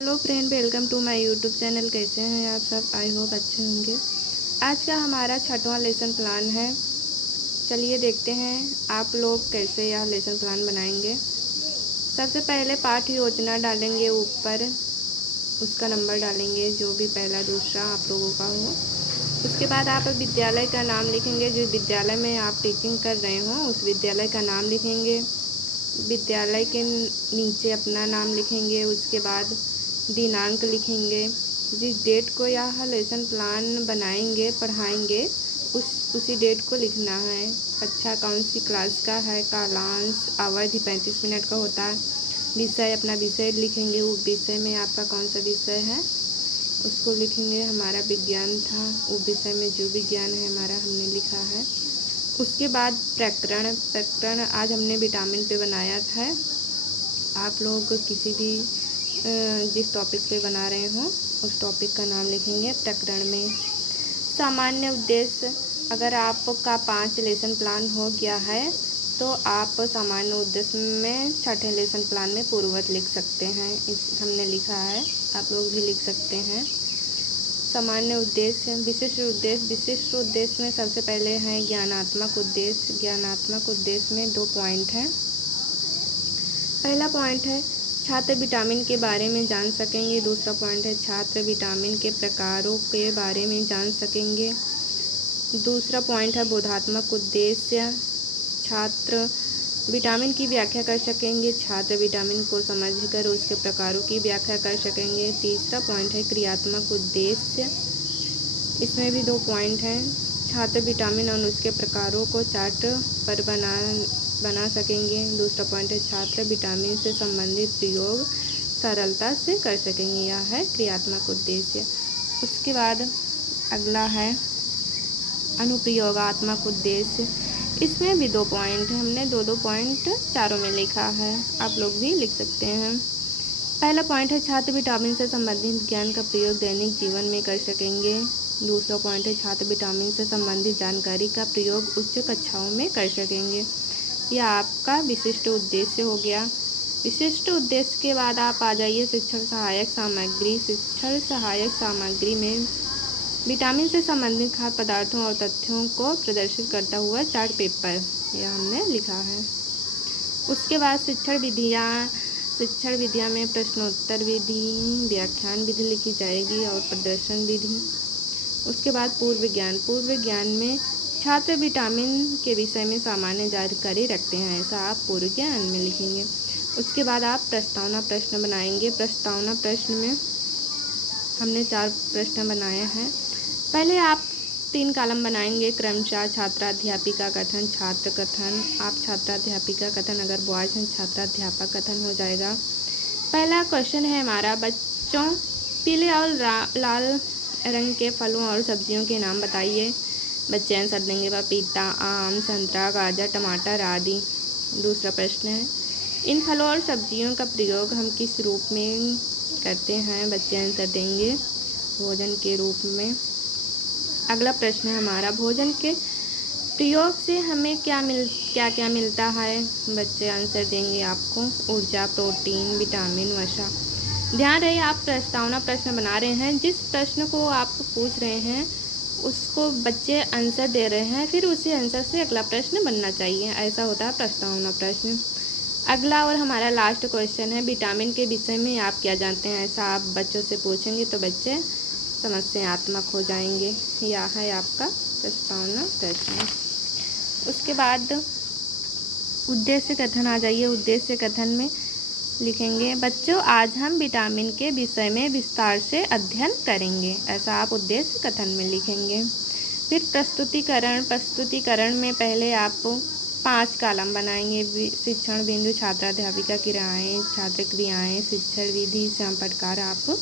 Hello friend, welcome to my YouTube channel. कैसे हैं आप सब? आई होप अच्छे होंगे। आज का हमारा छठवां लेसन प्लान है। चलिए देखते हैं आप लोग कैसे यह लेसन प्लान बनाएंगे। सबसे पहले पाठ योजना डालेंगे ऊपर, उसका नंबर डालेंगे जो भी पहला दूसरा आप लोगों का हो। उसके बाद आप विद्यालय का नाम लिखेंगे, जो विद्यालय में आप टीचिंग कर रहे हो उस विद्यालय का नाम लिखेंगे। विद्यालय के नीचे अपना नाम लिखेंगे। उसके बाद दिनांक लिखेंगे, जिस डेट को यह लेसन प्लान बनाएंगे पढ़ाएंगे उसी डेट को लिखना है। अच्छा, कौन सी क्लास का है, कालांश, अवधि 35 मिनट का होता है। विषय, अपना विषय लिखेंगे, वो विषय में आपका कौन सा विषय है उसको लिखेंगे। हमारा विज्ञान था, वो विषय में जो विज्ञान है हमारा हमने लिखा है। उसके बाद प्रकरण आज हमने विटामिन पे बनाया था। आप लोग किसी भी जिस टॉपिक पे बना रहे हो उस टॉपिक का नाम लिखेंगे प्रकरण में। सामान्य उद्देश्य, अगर आपका 5 लेसन प्लान हो गया है तो आप सामान्य उद्देश्य में छठे लेसन प्लान में पूर्ववत लिख सकते हैं। इस हमने लिखा है, आप लोग भी लिख सकते हैं। सामान्य उद्देश्य, विशिष्ट उद्देश्य में सबसे पहले है ज्ञानात्मक उद्देश्य। ज्ञानात्मक उद्देश्य में 2 पॉइंट हैं। पहला पॉइंट है छात्र विटामिन के बारे में जान सकेंगे। दूसरा पॉइंट है छात्र विटामिन के प्रकारों के बारे में जान सकेंगे। दूसरा पॉइंट है बोधात्मक उद्देश्य, छात्र विटामिन की व्याख्या कर सकेंगे। छात्र विटामिन को समझकर उसके प्रकारों की व्याख्या कर सकेंगे। तीसरा पॉइंट है क्रियात्मक उद्देश्य, इसमें भी 2 पॉइंट हैं। छात्र विटामिन और उसके प्रकारों को चार्ट पर बना सकेंगे। दूसरा पॉइंट है छात्र विटामिन से संबंधित प्रयोग सरलता से कर सकेंगे। यह है क्रियात्मक उद्देश्य। उसके बाद अगला है अनुप्रयोगात्मक उद्देश्य, इसमें भी 2 पॉइंट है। हमने 2 पॉइंट चारों में लिखा है, आप लोग भी लिख सकते हैं। पहला पॉइंट है छात्र विटामिन से संबंधित ज्ञान का प्रयोग दैनिक जीवन में कर सकेंगे। दूसरा पॉइंट है छात्र विटामिन से संबंधित जानकारी का प्रयोग उच्च कक्षाओं में कर सकेंगे। यह आपका विशिष्ट उद्देश्य हो गया। विशिष्ट उद्देश्य के बाद आप आ जाइए शिक्षण सहायक सामग्री। शिक्षण सहायक सामग्री में विटामिन से संबंधित खाद्य पदार्थों और तथ्यों को प्रदर्शित करता हुआ चार्ट पेपर, यह हमने लिखा है। उसके बाद शिक्षण विधियाँ में प्रश्नोत्तर विधि, व्याख्यान विधि लिखी जाएगी और प्रदर्शन विधि। उसके बाद पूर्व ज्ञान में छात्र विटामिन के विषय में सामान्य जानकारी रखते हैं, ऐसा आप पूर्व ज्ञान में लिखेंगे। उसके बाद आप प्रस्तावना प्रश्न बनाएंगे। प्रस्तावना प्रश्न में हमने 4 प्रश्न बनाए हैं। पहले आप 3 कॉलम बनाएंगे क्रमशः छात्राध्यापिका कथन, छात्र कथन। आप छात्राध्यापिका कथन, अगर बॉयज हैं छात्राध्यापक कथन हो जाएगा। पहला क्वेश्चन है हमारा, बच्चों पीले और लाल रंग के फलों और सब्जियों के नाम बताइए। बच्चे आंसर देंगे पपीता, आम, संतरा, गाजर, टमाटर आदि। दूसरा प्रश्न है, इन फलों और सब्जियों का प्रयोग हम किस रूप में करते हैं? बच्चे आंसर देंगे भोजन के रूप में। अगला प्रश्न है हमारा, भोजन के प्रयोग से हमें क्या क्या मिलता है? बच्चे आंसर देंगे आपको ऊर्जा, प्रोटीन, विटामिन, वसा। ध्यान रहे आप प्रस्तावना प्रश्न बना रहे हैं, जिस प्रश्न को आप पूछ रहे हैं उसको बच्चे आंसर दे रहे हैं, फिर उसी आंसर से अगला प्रश्न बनना चाहिए, ऐसा होता है प्रस्तावना प्रश्न। अगला और हमारा लास्ट क्वेश्चन है, विटामिन के विषय में आप क्या जानते हैं? ऐसा आप बच्चों से पूछेंगे तो बच्चे समस्यात्मक हो जाएंगे। यह है आपका प्रस्तावना प्रश्न। उसके बाद उद्देश्य कथन आ जाइए। उद्देश्य कथन में लिखेंगे, बच्चों आज हम विटामिन के विषय में विस्तार से अध्ययन करेंगे, ऐसा आप उद्देश्य कथन में लिखेंगे। फिर प्रस्तुतिकरण में पहले आप 5 कॉलम बनाएंगे। शिक्षण बिंदु, छात्राध्यापिका क्रियाएँ, छात्र क्रियाएँ, शिक्षण विधि, संपटकार, आप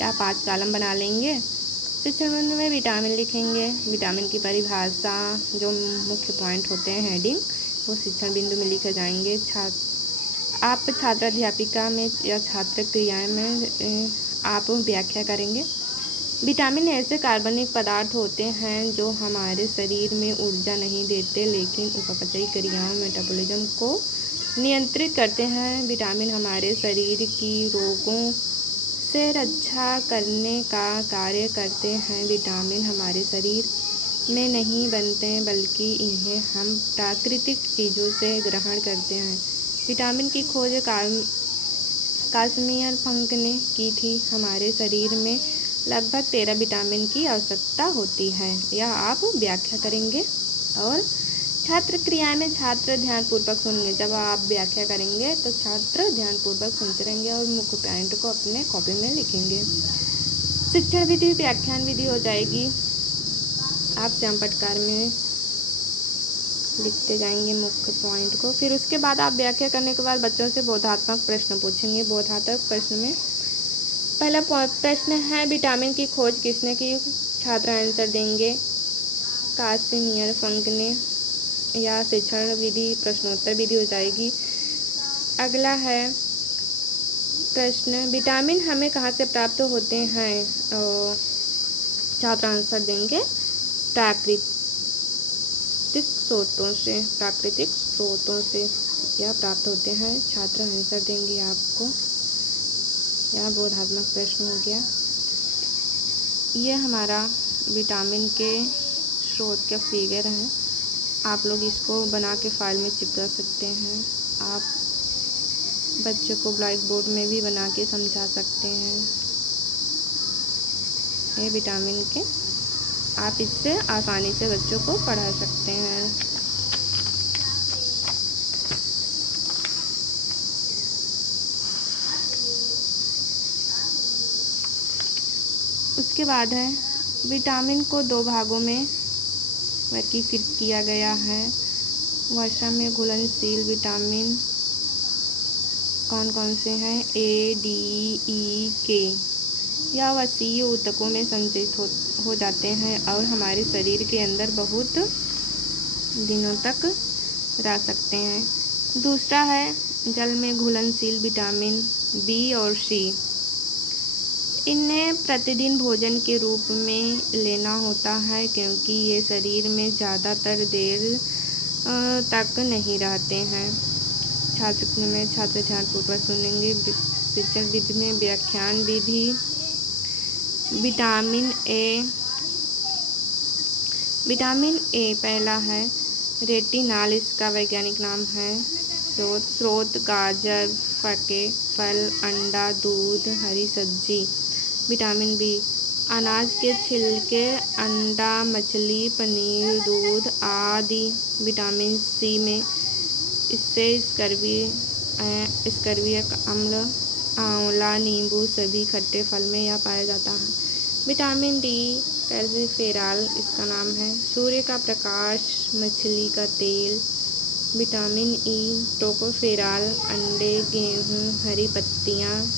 या 5 कॉलम बना लेंगे। शिक्षण बिंदु में विटामिन लिखेंगे, विटामिन की परिभाषा, जो मुख्य पॉइंट होते हैं हेडिंग, वो शिक्षण बिंदु में लिखे जाएंगे। आप छात्राध्यापिका में या छात्र क्रियाएँ में आप व्याख्या करेंगे। विटामिन ऐसे कार्बनिक पदार्थ होते हैं जो हमारे शरीर में ऊर्जा नहीं देते, लेकिन उपपचयी क्रियाओं मेटाबॉलिज्म को नियंत्रित करते हैं। विटामिन हमारे शरीर की रोगों से रक्षा करने का कार्य करते हैं। विटामिन हमारे शरीर में नहीं बनते बल्कि इन्हें हम प्राकृतिक चीज़ों से ग्रहण करते हैं। विटामिन की खोज काश्मीर फंक ने की थी। हमारे शरीर में लगभग 13 विटामिन की आवश्यकता होती है। यह आप व्याख्या करेंगे और छात्र क्रिया में छात्र ध्यानपूर्वक सुनेंगे। जब आप व्याख्या करेंगे तो छात्र ध्यानपूर्वक सुनते रहेंगे और मुख्य पॉइंट को अपने कॉपी में लिखेंगे। शिक्षण विधि व्याख्यान विधि हो जाएगी। आप श्याम पटकार में लिखते जाएंगे मुख्य पॉइंट को। फिर उसके बाद आप व्याख्या करने के बाद बच्चों से बोधात्मक प्रश्न पूछेंगे। बोधात्मक प्रश्न में पहला प्रश्न है विटामिन की खोज किसने की? छात्र आंसर देंगे कासिमियर फंक ने। या शिक्षण विधि प्रश्नोत्तर विधि हो जाएगी। अगला है प्रश्न विटामिन हमें कहाँ से प्राप्त होते हैं? छात्र आंसर देंगे प्राकृतिक स्रोतों से। प्राकृतिक स्रोतों से यह प्राप्त होते हैं। छात्र आंसर देंगे आपको। यह बोधात्मक प्रश्न हो गया। यह हमारा विटामिन के स्रोत का फिगर है। आप लोग इसको बना के फाइल में चिपका सकते हैं। आप बच्चों को ब्लैक बोर्ड में भी बना के समझा सकते हैं। ये विटामिन के आप इससे आसानी से बच्चों को पढ़ा सकते हैं। उसके बाद है विटामिन को 2 भागों में वर्गीकृत किया गया है। वर्षा में घुलनशील विटामिन कौन कौन से हैं? A, D, E, K। यह वसीय ऊतकों में संचित हो जाते हैं और हमारे शरीर के अंदर बहुत दिनों तक रह सकते हैं। दूसरा है जल में घुलनशील विटामिन B और C। इन्हें प्रतिदिन भोजन के रूप में लेना होता है क्योंकि ये शरीर में ज़्यादातर देर तक नहीं रहते हैं। छात्र ध्यानपूर्वक सुनेंगे। शिक्षण विधि में व्याख्यान विधि विटामिन ए पहला है रेटिनॉल, इसका वैज्ञानिक नाम है। स्रोत गाजर, फल, अंडा, दूध, हरी सब्जी। विटामिन बी अनाज के छिलके, अंडा, मछली, पनीर, दूध आदि। विटामिन सी में इससे स्कर्विक अम्ल, आंवला, नींबू सभी खट्टे फल में यह पाया जाता है। विटामिन डी कैल्सीफेरॉल इसका नाम है। सूर्य का प्रकाश, मछली का तेल। विटामिन ई टोकोफेरॉल, अंडे, गेहूँ, हरी पत्तियाँ।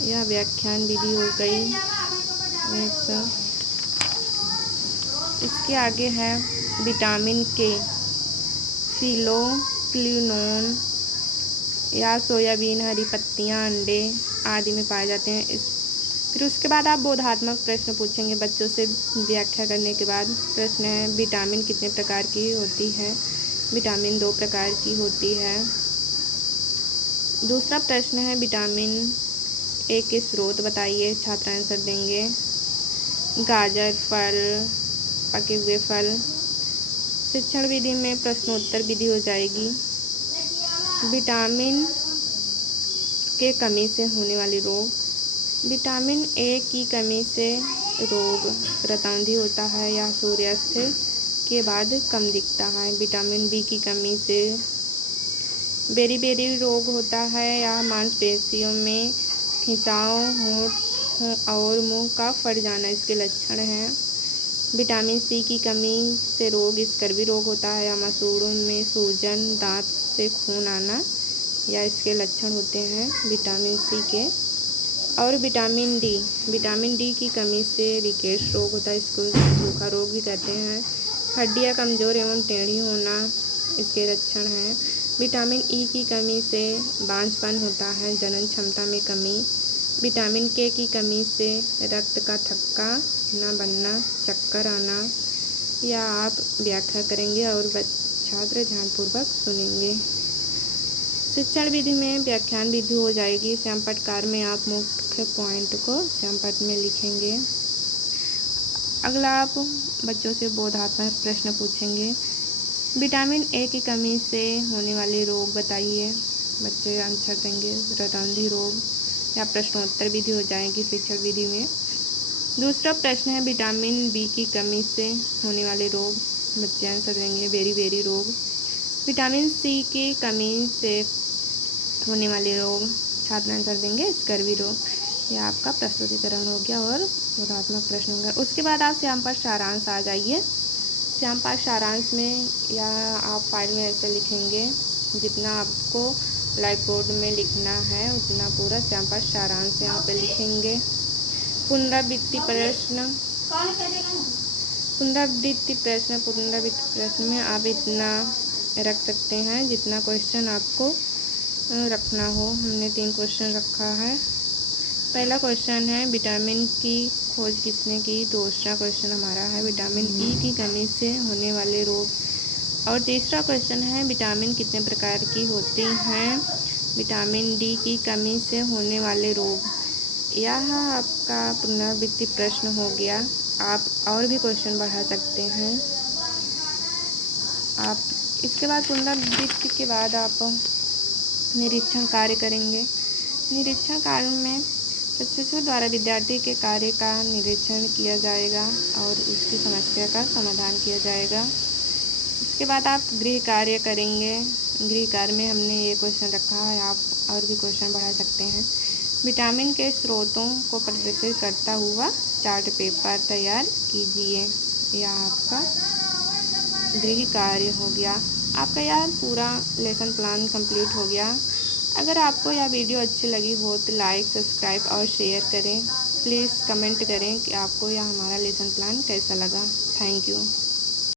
यह व्याख्यान विधि हो गई। इसके आगे है विटामिन के फिलोक्विनोन या सोयाबीन, हरी पत्तियाँ, अंडे आदि में पाए जाते हैं। फिर उसके बाद आप बोधात्मक प्रश्न पूछेंगे बच्चों से व्याख्या करने के बाद। प्रश्न है विटामिन कितने प्रकार की होती है? विटामिन 2 प्रकार की होती है। दूसरा प्रश्न है विटामिन ए के स्रोत बताइए। छात्र आंसर देंगे गाजर, फल, पके हुए फल। शिक्षण विधि में प्रश्नोत्तर विधि हो जाएगी। विटामिन के कमी से होने वाले रोग। विटामिन ए की कमी से रोग रतौंधी होता है या सूर्यास्त के बाद कम दिखता है। विटामिन बी की कमी से बेरी रोग होता है या मांसपेशियों में खिंचाव, होंठ और मुंह का फट जाना इसके लक्षण हैं। विटामिन सी की कमी से रोग स्कर्वी रोग होता है या मसूड़ों में सूजन, दांत से खून आना या इसके लक्षण होते हैं विटामिन सी के। और विटामिन डी की कमी से रिकेट्स रोग होता है, इसको सूखा रोग भी कहते हैं। हड्डियाँ कमज़ोर एवं टेढ़ी होना इसके लक्षण हैं। विटामिन ई की कमी से बांझपन होता है, जनन क्षमता में कमी। विटामिन के की कमी से रक्त का थक्का न बनना, चक्कर आना। या आप व्याख्या करेंगे और छात्र ध्यानपूर्वक सुनेंगे। शिक्षण विधि में व्याख्यान विधि हो जाएगी। श्यामपटकार में आप मुख्य पॉइंट को श्यामपट में लिखेंगे। अगला आप बच्चों से बोधात्मक प्रश्न पूछेंगे। विटामिन ए की कमी से होने वाले रोग बताइए। बच्चे आंसर देंगे रतौंधी रोग, या प्रश्नोत्तर विधि हो जाएगी शिक्षण विधि में। दूसरा प्रश्न है विटामिन बी की कमी से होने वाले रोग। बच्चे आंसर देंगे बेरी रोग। विटामिन सी की कमी से होने वाले रोग, छात्र आंसर देंगे स्कर्वी रोग। यह आपका प्रस्तुतिकरण हो गया और बोधात्मक प्रश्न होगा। उसके बाद आप श्यामपट सारांश आ जाइए। श्यामपट सारांश में या आप फाइल में ऐसे लिखेंगे, जितना आपको ब्लैक बोर्ड में लिखना है उतना पूरा श्यामपट सारांश यहाँ पे लिखेंगे। पुनरावृत्ति प्रश्न में आप इतना रख सकते हैं जितना क्वेश्चन आपको रखना हो। हमने 3 क्वेश्चन रखा है। पहला क्वेश्चन है विटामिन की खोज किसने की। दूसरा क्वेश्चन हमारा है विटामिन ई की कमी से होने वाले रोग। और तीसरा क्वेश्चन है विटामिन कितने प्रकार की होती हैं। विटामिन डी की कमी से होने वाले रोग। यह आपका पुनरावृत्ति प्रश्न हो गया। आप और भी क्वेश्चन बढ़ा सकते हैं। आप इसके बाद पुनरावृत्ति के बाद आप निरीक्षण कार्य करेंगे। निरीक्षण कार्य में प्रशिक्षक द्वारा विद्यार्थी के कार्य का निरीक्षण किया जाएगा और उसकी समस्या का समाधान किया जाएगा। इसके बाद आप गृह कार्य करेंगे। गृह कार्य में हमने ये क्वेश्चन रखा है, आप और भी क्वेश्चन बढ़ा सकते हैं। विटामिन के स्रोतों को प्रदर्शित करता हुआ चार्ट पेपर तैयार कीजिए। यह आपका गृह कार्य हो गया। आपका यह पूरा लेसन प्लान कंप्लीट हो गया। अगर आपको यह वीडियो अच्छी लगी हो तो लाइक, सब्सक्राइब और शेयर करें। प्लीज़ कमेंट करें कि आपको यह हमारा लेसन प्लान कैसा लगा। Thank you.